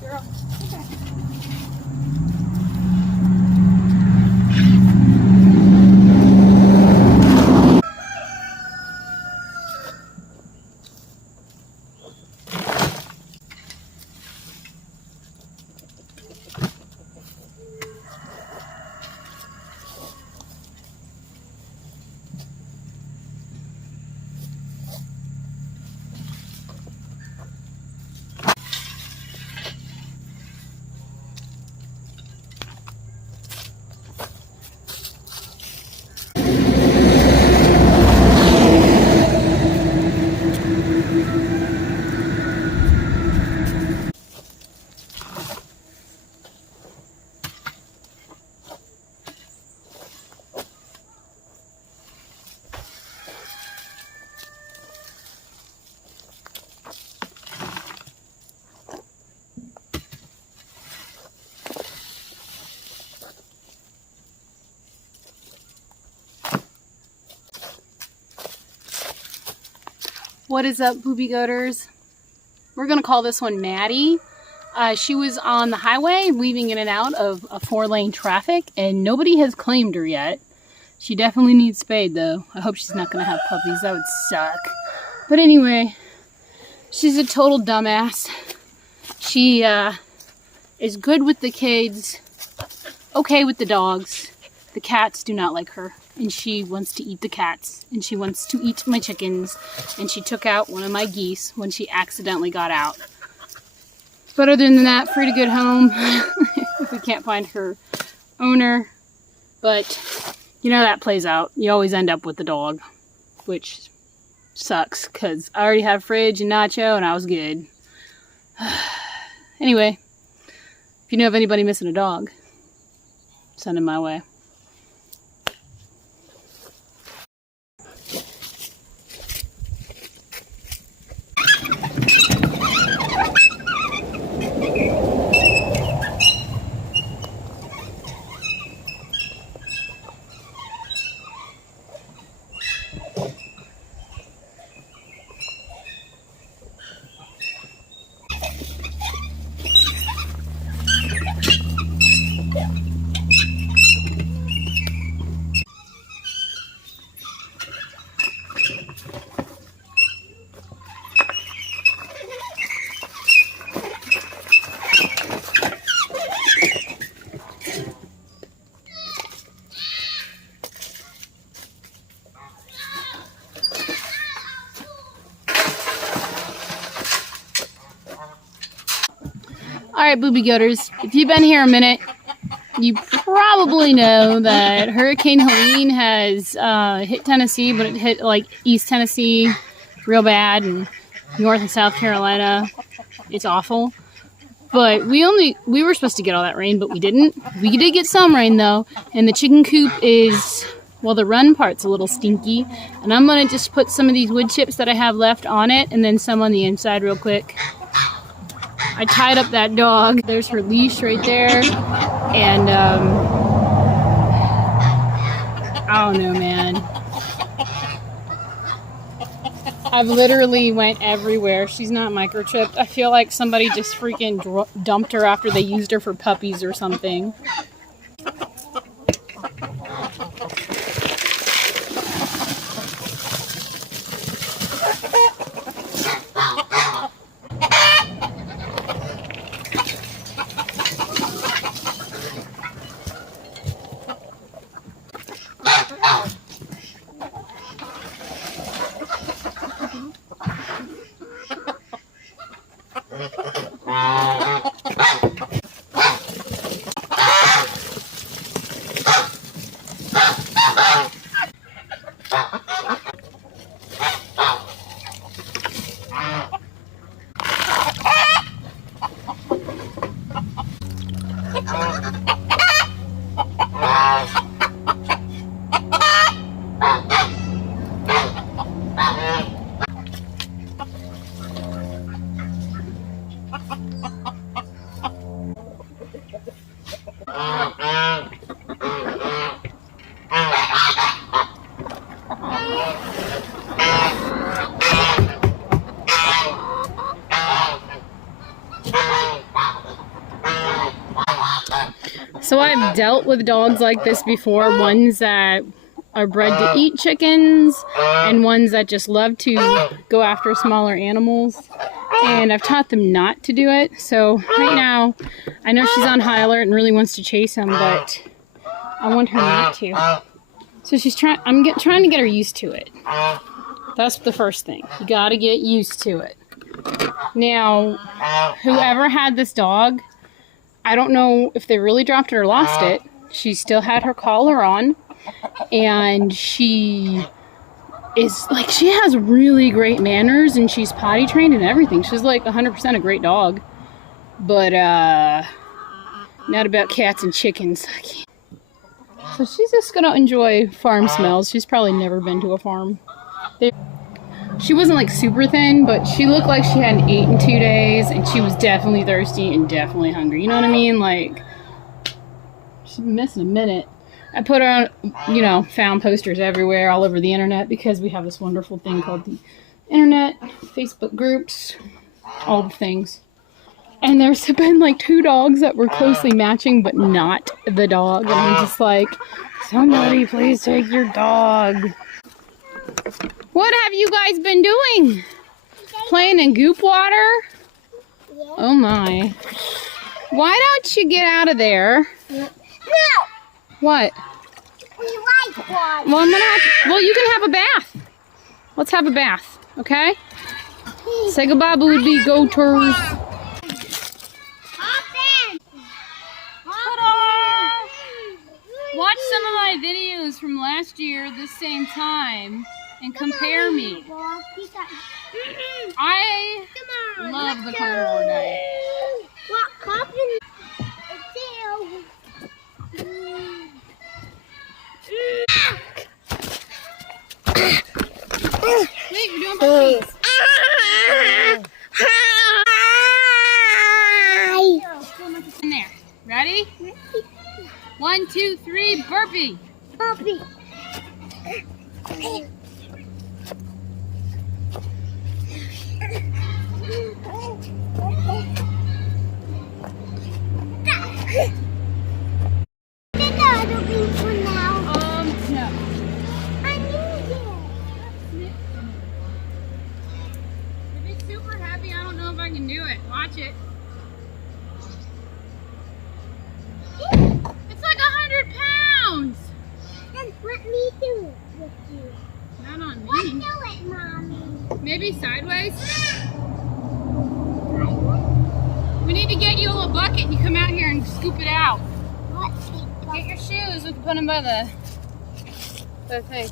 girl. Okay. What is up, Boobie Goaters? We're gonna call this one Maddie. She was on the highway weaving in and out of a 4-lane traffic and nobody has claimed her yet. She definitely needs spayed though. I hope she's not gonna have puppies, that would suck. But anyway, she's a total dumbass. She is good with the kids, okay with the dogs. The cats do not like her. And she wants to eat the cats, and she wants to eat my chickens, and she took out one of my geese when she accidentally got out. But other than that, free to good home if we can't find her owner. But you know that plays out. You always end up with the dog, which sucks because I already had Fridge and Nacho and I was good. Anyway, if you know of anybody missing a dog, send him my way. Alright, Boobie Goaters, if you've been here a minute, you probably know that Hurricane Helene has hit Tennessee, but it hit like East Tennessee real bad and North and South Carolina. It's awful. But we were supposed to get all that rain, but we didn't. We did get some rain though, and the chicken coop is, well, the run part's a little stinky, and I'm gonna just put some of these wood chips that I have left on it and then some on the inside real quick. I tied up that dog. There's her leash right there. And, I don't know, man. I've literally went everywhere. She's not microchipped. I feel like somebody just freaking dumped her after they used her for puppies or something. So I've dealt with dogs like this before, ones that are bred to eat chickens and ones that just love to go after smaller animals. And I've taught them not to do it. So right now, I know she's on high alert and really wants to chase him, but I want her not to. So she's trying to get her used to it. That's the first thing. You gotta get used to it. Now, whoever had this dog, I don't know if they really dropped it or lost it. She still had her collar on, and she is like, she has really great manners, and she's potty trained and everything. She's like 100% a great dog, but not about cats and chickens. So she's just gonna enjoy farm smells. She's probably never been to a farm. She wasn't like super thin, but she looked like she hadn't eaten in 2 days, and she was definitely thirsty and definitely hungry. You know what I mean? Like, she's been missing a minute. I put her on, you know, found posters everywhere, all over the internet, because we have this wonderful thing called the internet, Facebook groups, all the things. And there's been like 2 dogs that were closely matching, but not the dog. And I'm just like, somebody please take your dog. What have you guys been doing? Playing in goop water? Yeah. Oh my. Why don't you get out of there? No. What? We like water. Well, well, you can have a bath. Let's have a bath, okay? Say goodbye, Boobie Goaters. Watch some of my videos from last year this same time and compare me. I love the carnivore diet. Wait, we're doing burpees. In there. Ready? 1, 2, 3, burpee. Burpee. No. I need it. If it's super heavy, I don't know if I can do it. Watch it. It's like 100 pounds. Then let me do it with you. Not on me. Let's do it, Mommy. Maybe sideways. We need to get you a little bucket and you come out here and scoop it out. Get your shoes. We can put them by the thing.